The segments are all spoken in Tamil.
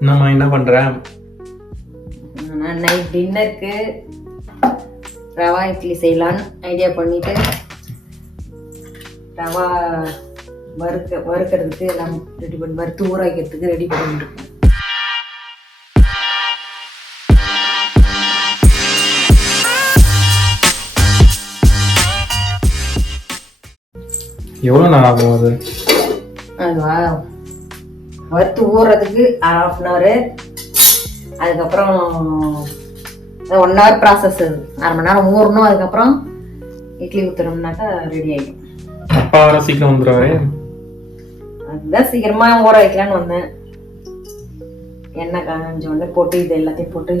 என்னம்மா என்ன பண்ற? நான் நைட் டின்னருக்கு ரவா இட்லி செய்யலான்னு ஐடியா பண்ணிட்டு ரவா வறுக்கிறதுக்கு எல்லாம் ரெடி பண்ணி வறுத்து ஊற வைக்கிறதுக்கு ரெடி பண்ணிட்டு இருக்கேன். எவ்வளோ நேரம் ஆகும் அது? அதுவா வறுத்து ஊறுறதுக்கு 1/2 hour, அதுக்கப்புறம் 1 hour ப்ராசஸ். 1/2 மணி நேரம் ஊறணும். அதுக்கப்புறம் இட்லி ஊற்றுனோம்னாக்கா ரெடி ஆகிடும். அப்பா வர சீக்கிரம் வந்துடுவாரு. அதுதான் சீக்கிரமா ஊற வைக்கலான்னு வந்தேன். எண்ணெய் காஞ்ச உடனே போட்டு இது எல்லாத்தையும் போட்டு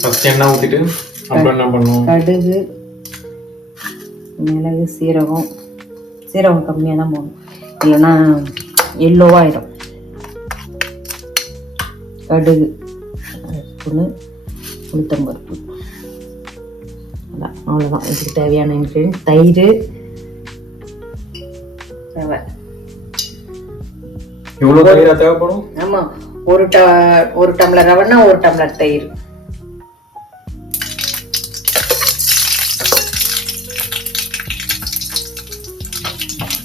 ஃபர்ஸ்ட் எண்ணெய் ஊற்றிட்டு அப்புறம் என்ன பண்ணுவோம்? கடுகு, மிளகு, சீரகம் கம்மியாக தான் போடணும், இல்லைன்னா எல்லோவாயிடும். கடுகு, ஸ்பூனு உளுத்தம்பருப்பு, அதான் அவ்வளோதான். இதுக்கு தேவையான இன்க்ரீடியன்ட். தயிர், ரவை. எவ்வளோ தயிரா தேவைப்படும்? ஆமாம், ஒரு டம்ளர் ரவைன்னா 1 டம்ளர் தயிர்.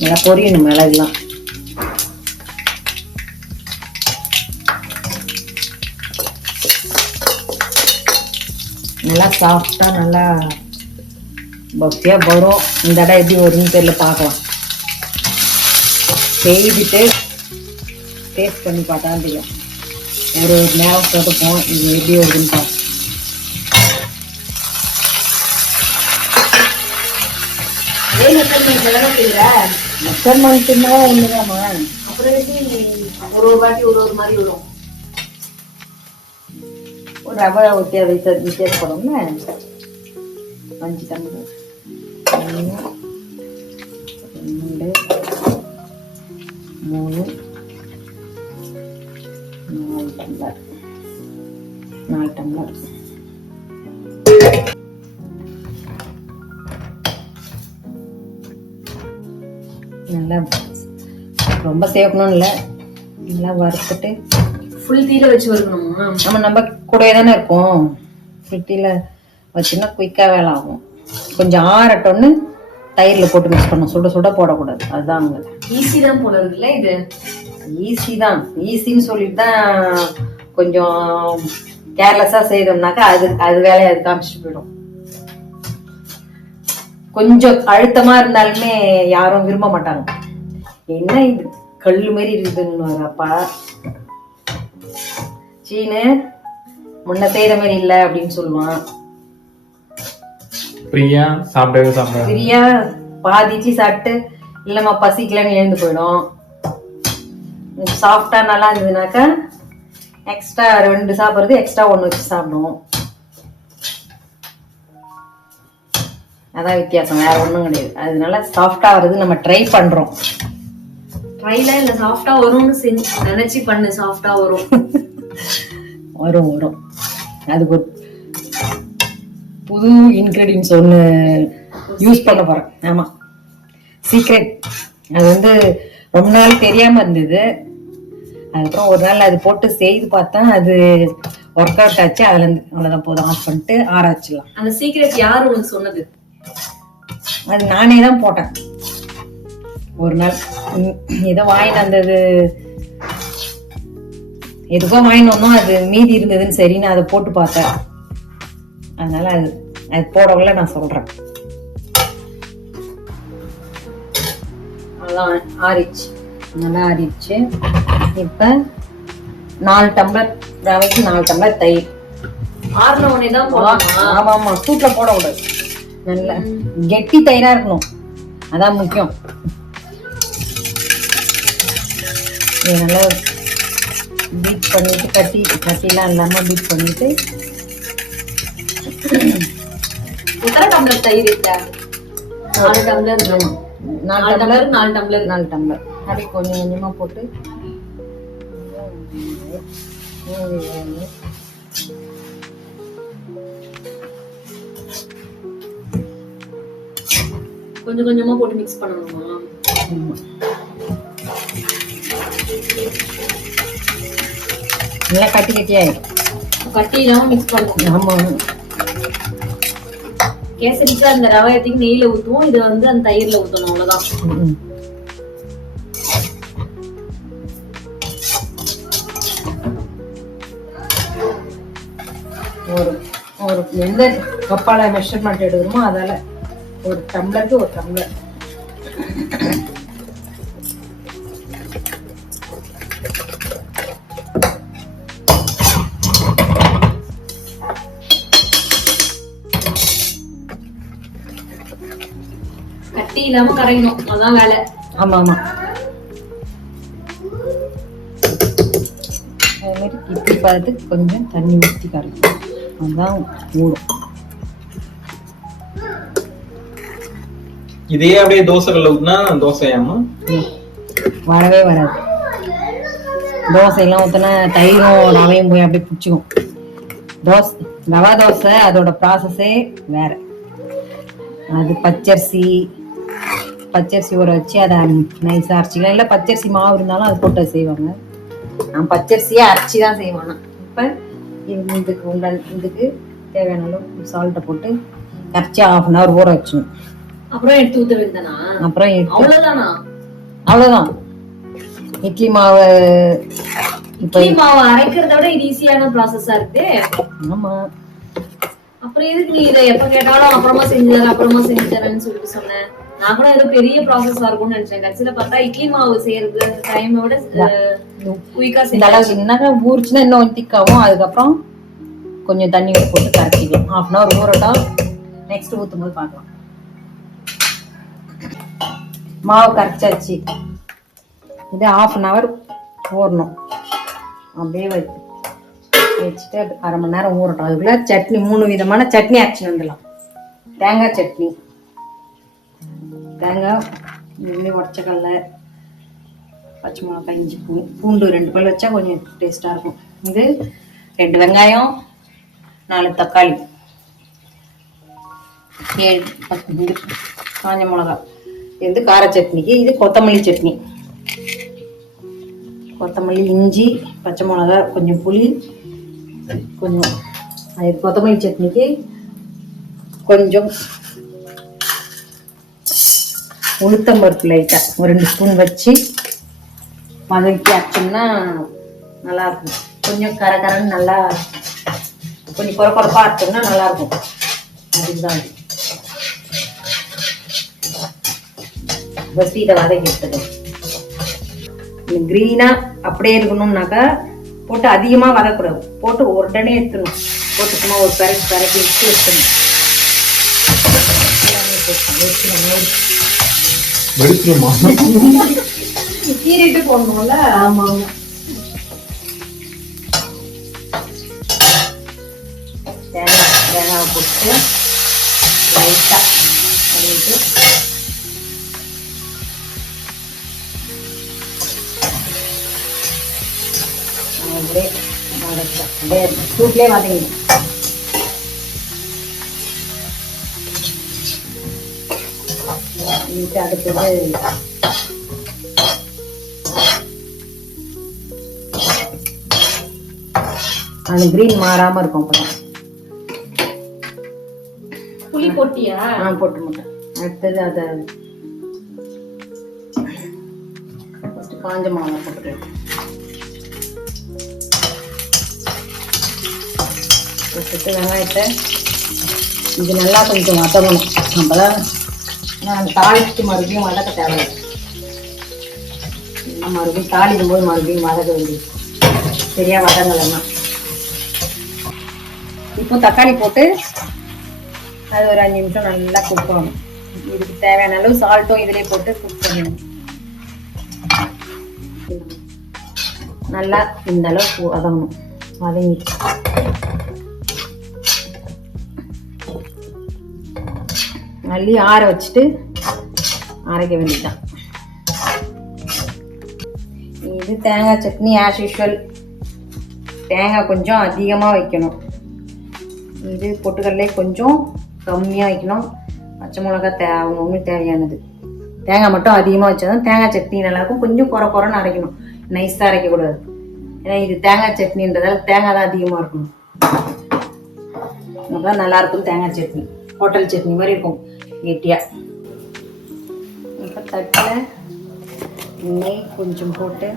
நல்லா பொரியணும் மிளகுலாம். நல்லா சாஃப்டா நல்லா பஃபியா வரும். இந்த இடம் எப்படி வரும்னு தெரியல, பார்க்கலாம். செய்துட்டு டேஸ்ட் பண்ணி பார்த்தா தெரியும். ஒரு நேரம் போட்டுப்போம் இது எப்படி வருதுன்னு பார்ப்போம். மெஷர்மெண்ட்னா ஒண்ணுதாம்மா. அப்புறம் ஒரு வாட்டி ஒரு மாதிரி வரும். ஒரு ரவை வித்தியாசப்படும்ல. 5 டம்ளர், 1, 2, 3, 4 டம்ளர். நல்லா ரொம்ப சேர்க்கணும் இல்லை, நல்லா வறுத்துட்டு ஃபுல் தீல வச்சு வறுக்கணுமா? நம்ம கூடவே தானே இருக்கும். ஃபுல் தீல வச்சுன்னா குயிக்காக வேலை ஆகும். கொஞ்சம் ஆறட்டோன்னு தயிரில் போட்டு மிக்ஸ் பண்ணணும். சுட போடக்கூடாது. அதுதான் அங்கே ஈஸி தான் போல இருக்குல்ல. இது ஈஸி தான். ஈஸின்னு சொல்லிட்டு தான் கொஞ்சம் கேர்லெஸ்ஸாக செய்தோம்னாக்கா அது வேலையை அது காமிச்சிட்டு போயிடும். கொஞ்சம் அழுத்தமா இருந்தாலுமே யாரும் விரும்ப மாட்டாங்க. என்ன இது கல்லு மாதிரி இருக்குதுன்னு அப்பா, சீனு முன்ன செய்யற மாதிரி இல்ல அப்படின்னு சொல்லுவான். பிரியா பாதி இட்லி சாப்பிட்டு இல்லம்மா பசிக்கலன்னு எழுந்து போயிடும். சாஃப்டா நல்லா இருந்ததுனாக்கா எக்ஸ்ட்ரா 2 சாப்பிட்றது, எக்ஸ்ட்ரா 1 வச்சு சாப்பிடுவோம். அதான் வித்தியாசம், வேற ஒன்றும் கிடையாது. அதனால சாஃப்டா வருது. நம்ம ட்ரை பண்றோம். ட்ரைல இல்ல, சாஃப்டா வரும்னு நினைச்சு பண்ணு. சாஃப்டா வரும். வரும். அதுக்கு ஒரு புது இன்கிரீடியன்ஸ் ஒன்று யூஸ் பண்ண போறேன். ஆமா, சீக்ரெட். அது ரொம்ப நாள் தெரியாம இருந்தது. அதுக்கப்புறம் ஒரு நாள் அது போட்டு செய்து பார்த்தா அது ஒர்க் அவுட் ஆச்சு. அதுல இருந்து அவ்வளவுதான், போதும். ஆஃப் பண்ணிட்டு ஆற வச்சிடலாம். அந்த சீக்ரெட் யாரு உங்களுக்கு சொன்னது? அது நானே தான் போட்டேன். ஒரு நாள் ஏதோ வாங்கிட்டு வந்தது, எதுக்கோ வாங்கிட்டு வந்தோம். அது மீதி இருந்ததுன்னு சரின்னு அதை போட்டு பார்த்தேன். அதனால அது போடவுள்ள நான் சொல்றேன். அதான் ஆறிச்சு, நல்லா ஆறிச்சு. இப்ப 4 டம்ளர் ரவைக்கு 4 டம்ளர் தயிர். ஆறுன உடனே தான் போடணும். ஆமா, சூட்ல போடக்கூடாது. நல்ல கெட்டி தயிரா இருக்கணும், அதான் முக்கியம். நல்லா பீட் பண்ணிட்டு கட்டிலாம் இல்லாம பீட் பண்ணிட்டு. எத்தனை டம்ளர் தயிர் இல்ல? 4 டம்ளர். 4 டம்ளர். அப்படி கொஞ்சம் கொஞ்சமா போட்டு கொஞ்சம் கொஞ்சமா போட்டு மிக்ஸ் பண்ணணுமா? நல்லா கட்டி கட்டியாயிடும். கட்டி இல்லாம மிக்ஸ் பண்ணுவோம். ஆமா கேசரிக்கு அந்த ரவையத்துக்கு நெய்ல ஊத்துவோம், இது வந்து அந்த தயிர்ல ஊத்தணும், அவ்வளவுதான். ஒரு எந்த கப்பால மெஷர்மெண்ட் எடுக்கணுமோ அதால ஒரு டம்ளருக்கு ஒரு டம்ளர். கட்டி இல்லாம கரையணும், அதான் வேலை. ஆமா ஆமா. அதே மாதிரி இட்லி பதத்துக்கு கொஞ்சம் தண்ணி ஊற்றி கரைக்கும், அதுதான் ஊடும். இதே அப்படியே தோசைகள்ல ஊத்தினா தோசையாமா? வரவே வராது. தோசையெல்லாம் ஊற்றினா தயிரும் ரவையும் போய் அப்படியே பிடிச்சிக்கும். ரவா தோசை அதோட ப்ராசஸே வேற. அது பச்சரிசி ஊற வச்சு அதை நைஸாக அரைச்சிக்கலாம். இல்லை பச்சரிசி மாவு இருந்தாலும் அது போட்டு செய்வாங்க. நான் பச்சரிசியை அரைச்சி தான் செய்வேன். இப்போ இதுக்கு தேவையான அளவு சால்ட்டை போட்டு கரைச்சி 1/2 hour ஊற வச்சணும். அப்புறம் எடுத்து ஊத்த வேண்டானா? அப்புறம் அவ்வளவுதானா? அவ்வளவுதான். இட்லி மாவு இட்லி மாவு அரைக்கிறத விட இது ஈஸியான ப்ராசஸா இருக்கு. ஆமா. அப்புறம் எதுக்கு நீ இதை எப்ப கேட்டாலும் அப்புறமா செஞ்சுதரேன்னு சொல்லிட்டு சொன்னேன். நான் கூட ஏதோ பெரிய ப்ராசஸா இருக்கும்னு நினைச்சேன். கடைசியில பார்த்தா இட்லி மாவு செய்யறது டைமை விட குயிக்கா செஞ்சு ஊறிச்சுன்னா இன்னும் திக்காவும். அதுக்கப்புறம் கொஞ்சம் தண்ணி போட்டு கரைச்சிக்கலாம். 1/2 hour ஊறட்டும். நெக்ஸ்ட் ஊற்றும் போது பார்க்கலாம். மாவு கரைச்சாச்சு. இது 1/2 hour ஊறணும். அப்படியே வச்சுட்டு 1/2 மணி நேரம் ஊறட்டும். அதுக்குள்ள சட்னி 3 விதமான சட்னி அரைச்சி வந்துடலாம். தேங்காய் சட்னி, தேங்காய் இதுலேயே உடச்சக்கடல, பச்சை மிளகாய், இஞ்சி, பூண்டு 2 பல் வச்சா கொஞ்சம் டேஸ்டாக இருக்கும். இது 2 வெங்காயம், 4 தக்காளி, 7 காஞ்ச மிளகாய். இது கார சட்னிக்கு. இது கொத்தமல்லி சட்னி. கொத்தமல்லி, இஞ்சி, பச்சை மிளகாய், கொஞ்சம் புளி, கொஞ்சம் கொத்தமல்லி சட்னிக்கு கொஞ்சம் உளுத்தம்பருப்பு லைட்டாக ஒரு 2 ஸ்பூன் வச்சு வதக்கி அரைச்சோம்னா நல்லா இருக்கும். கொஞ்சம் கரகரன்னு நல்லா கொஞ்சம் குறப்பாக அரைச்சோம்னா நல்லா இருக்கும். அதுதான் பஸ் இதை வதக்கி எடுத்தது. கிரீனா அப்படியே இருக்கணும்னாக்கா போட்டு அதிகமாக வதக்கூடாது. போட்டு உடனே எடுத்துடணும். போட்டு சும்மா ஒரு பரப்பி வச்சு எடுத்துடணும். கீரிட்டு போடணும்ல. ஆமா ஆமா. தேங்காய் போட்டு லைட்டா பண்ணிட்டு சூட்லேயே வதங்கிடும். அடுத்தது அந்த கிரீன் மாறாம இருக்கும். புளி போட்டியா? போட்டு மாட்டேன். அடுத்தது அதை காஞ்ச மிளகாய் போட்டு வெங்காயத்தை இது நல்லா கொஞ்சம் வதங்கணும். அப்பதான் நான் தாளிச்சு மறுபடியும் வதக்க தேவையில்லை. மறுபடியும் தாளிக்கும் போது மறுபடியும் வதக்க வேண்டியது. சரியா வதங்கலைன்னா இப்போ தக்காளி போட்டு அது ஒரு 5 நிமிஷம் நல்லா குக் பண்ணணும். இதுக்கு தேவையான அளவு சால்ட்டும் இதிலே போட்டு குக் பண்ணணும். நல்லா இந்த அளவு வதங்கணும். வதங்கி மல்லி ஆற வச்சுட்டு அரைக்க வேண்டியதுதான். இது தேங்காய் சட்னி ஆஸ் யூஷுவல். தேங்காய் கொஞ்சம் அதிகமாக வைக்கணும். இது பொட்டுக்கடலை கொஞ்சம் கம்மியாக வைக்கணும். பச்சை மிளகாய் அவங்கவுங்களுக்கு தேவையானது. தேங்காய் மட்டும் அதிகமாக வச்சாதான் தேங்காய் சட்னி நல்லாயிருக்கும். கொஞ்சம் குறைன்னு அரைக்கணும், நைஸாக அரைக்கக்கூடாது. ஏன்னா இது தேங்காய் சட்னின்றதால தேங்காய் தான் அதிகமாக இருக்கணும். அப்பதான் நல்லாயிருக்கும் தேங்காய் சட்னி. ஹோட்டல் சட்னி மாதிரி இருக்கும் கெட்டியாக. இப்போ தட்டில் நெய் கொஞ்சம் போட்டு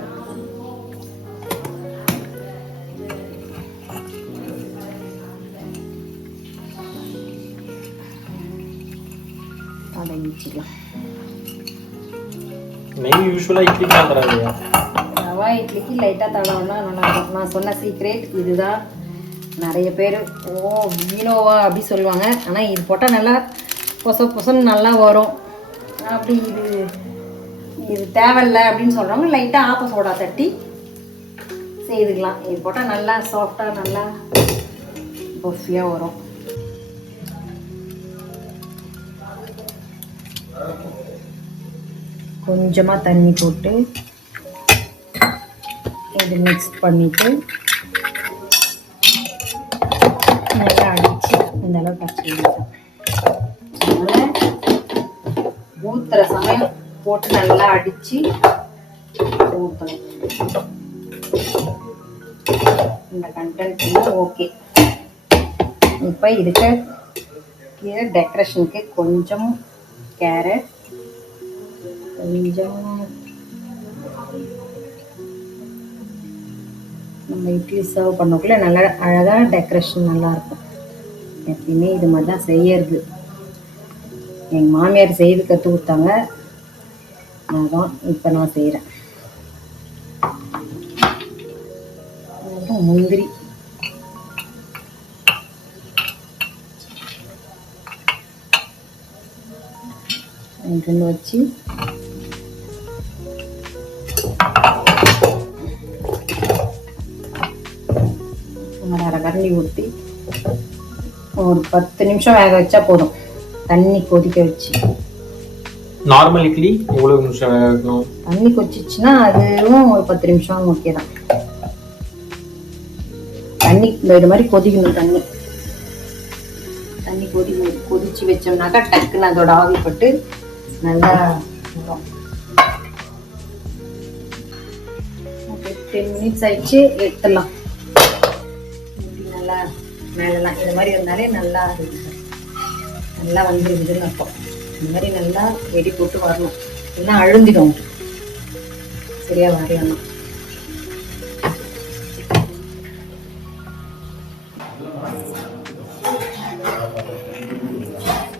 அதை வச்சுக்கலாம். நெய் யூஸ்வலாக இட்லி தராங்க. ரவா இட்லிக்கு லைட்டாக தடவைனா நல்லாயிருக்கும். நான் சொன்ன சீக்ரெட் இதுதான். நிறைய பேர் வீணோவா அப்படி சொல்லுவாங்க. ஆனால் இது போட்டால் நல்லா பொசன்னு நல்லா வரும். அப்படி இது தேவையில்லை அப்படின்னு சொல்கிறவங்க லைட்டாக ஆப்ப சோடா தட்டி செய்துக்கலாம். இது போட்டால் நல்லா சாஃப்டாக நல்லா பஃபியாக வரும். கொஞ்சமாக தண்ணி போட்டு இது மிக்ஸ் பண்ணிவிட்டு நல்லா அடிச்சு இந்த அளவுக்கு அடிச்சுக்கலாம். அதனால் ஊற்றுற சமயம் போட்டு நல்லா அடித்து ஊற்றணும். இந்த கண்டென்ட் ஓகே. இப்போ இதுக்கு கீழே டெக்கரேஷனுக்கு கொஞ்சம் கேரட், கொஞ்சம் நம்ம இட்லி சர்வ் பண்ணக்குள்ள நல்லா அழகாக டெக்கரேஷன் நல்லாயிருக்கும். எப்பயுமே இது மாதிரி தான் செய்யறது. எங்கள் மாமியார் செய்து கற்று கொடுத்தாங்க, அதான் இப்போ நான் செய்கிறேன். முந்திரி ரெண்டு வச்சு அரை கரண்டி ஊற்றி ஒரு 10 நிமிஷம் வேக வச்சா போதும். தண்ணி கொதிக்க வச்சு. நார்மல் இட்லி எவ்வளவு நிமிஷம் வேக வைக்கணும்? தண்ணி கொதிச்சுன்னா அதுவும் ஒரு 10 நிமிஷம் ஓகே தான். தண்ணி இது மாதிரி கொதிக்கணும். தண்ணி கொதிச்சு வச்சோம்னாக்கா டக்குன்னு அதோட ஆவிப்பட்டு நல்லா வரும். 10 மினிட்ஸ் ஆயிடுச்சு, எடுத்துடலாம். நல்லா மேலெல்லாம் இது மாதிரி இருந்தாலே நல்லா நல்லா வந்துருக்குதுன்னு அர்த்தம். இந்த மாதிரி நல்லா வெடி போட்டு வரணும், இல்லைன்னா அழுந்திடும். சரியா வரையணும்.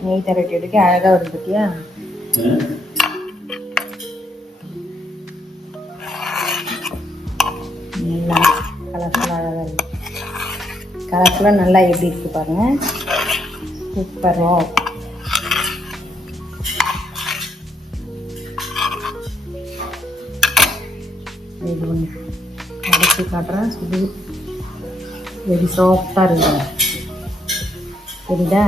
நெய் தரட்டி எடுக்க அழகா வருது பத்தியா? நல்லா கலர்ஃபுல்லாக அழகா இருக்கு. கலர்ஃபுல்லாக நல்லா எப்படி இருக்கு பாருங்க. சூப்பரா இது ஒன்று அடைச்சி காட்டுறேன். சுடி வெரி சாஃப்டாக இருக்கு. சரிதா?